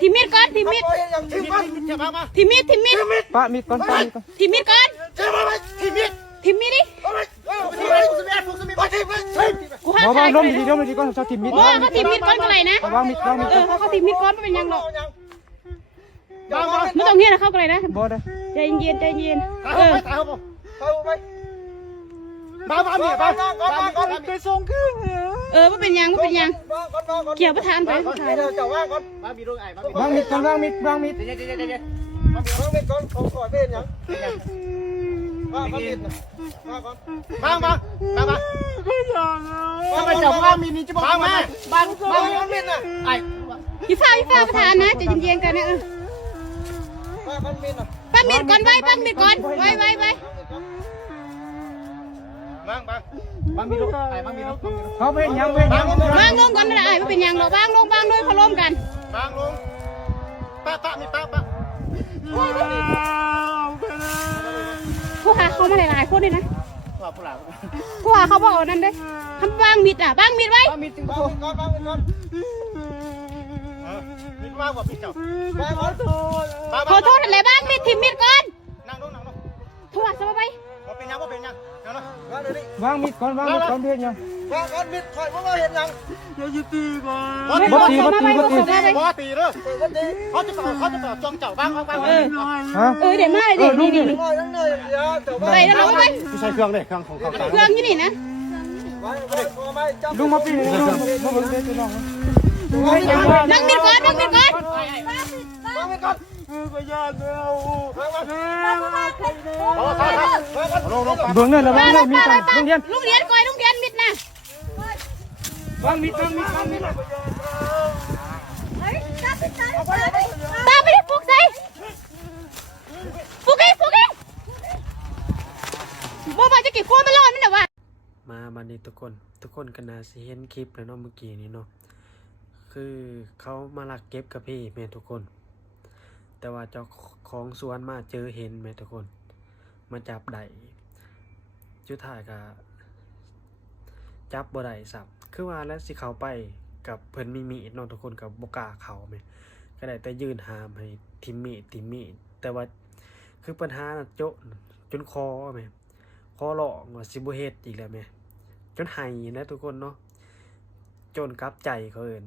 ทีมีดก่อนทีมีดทีมีดทีมีด ป้ามีดก่อนป้ามีดก่อน ทีมีดก่อนทีมีดดิกูห้า บ่ ขา บ้าย งดมดีก่อนเจ้าทีมีด โอ้เขาทีมีดก่อนเมื่อไหร่นะ วางมีดวางมีด เขาทีมีดก่อนไม่เป็นยังหรอกไม่ต้องเงี้ยนะเข้ากันเลยนะ บ่ได้ ใจเย็นใจเย็นไปส่งขึ้น ไม่เป็นยังไม่เป็นยังเกี่ยวประธานไปถ่าย วางมีดก่อนวางมีดวางมีดก่อนเขาขอเป็นยังวางมีดวางทำไมจับวางมีดนี่จะบอกวางมีดน่ะไอ้ ยี่ฟ้าประธานนะใจเย็นๆกันนะวางมีดน่ะ ป้ามีดก่อนไว้ป้ามีดก่อนไว้วางมีดไอ้วางมีด เขาเป็นยังเป็นยัง วางลงก่อนนะไอ้ไม่เป็นยังหรอกวางลงเลยเขาล้มกัน วางลงป้ามีป้า ผู้หาเขามาหลายๆคนเลยนะ ผู้หลัง ผู้หาเขาบอกนั่นเด้ทำวางมีดบ้างมีดไว้ วางมีดก่อนมีดวางกว่ามีดเจ้าขอโทษอะไรบ้างมีดทิมมีดก่อน นั่งลง โทรศัพท์ไป เป็นยังเดี๋ยวนะ วางมีดก่อนเพี้ยนยัง วางก่อนมิดคอยว่าเห็นยัง บ่ตี บ่ตีเด้อเขาจะต่อจองเจ้าบ้าง ฮะ เดี๋ยวมาเลยนี่ ลอยทั้งเลยเดี๋ยวเจ้าบ้าง ไปแล้วลงไป ใช้เครื่องเลยเครื่องของเขา เครื่องอยู่นี่นะ ลุงมาปีนี่ลุงมาเบิ่งเด้อน้อง นั่งมีดก่อน วางไปก่อน เบิ่งเนี่ยระวังเลยมีดโรงเรียน ลุงเรียนก่อนลุงเรียนมิดนะ วางมีด ตาไม่ได้ฟุกใส่ฟุกไอ้บอกจะเก็บพวกไม่รอดไม่ได้ว่ามาบันนี้ทุกคนก็น่าสิเห็นคลิปแล้วเนาะเมื่อกี้นี้เนาะคือเขามาลักเก็บกับพี่แม่ทุกคน แต่ว่าเจ้าของสวนมาเจอเห็นแม่ทุกคนมาจับได้จุดท้ายก็จับบ่ได้สับคือว่าแล้วสิเขาไปกับเพิ่นมีมีดเนาะทุกคนกับบ่กล้าเขาแม่ก็ได้แต่ยืนหามให้ทิมมีดแต่ว่าคือปัญหาน่ะโจะจนคอแม่คอหลอกว่าสิบ่เฮ็ดอีกแล้วแม่จนไห้นะทุกคนเนาะจนกลับใจเขาเอิ้น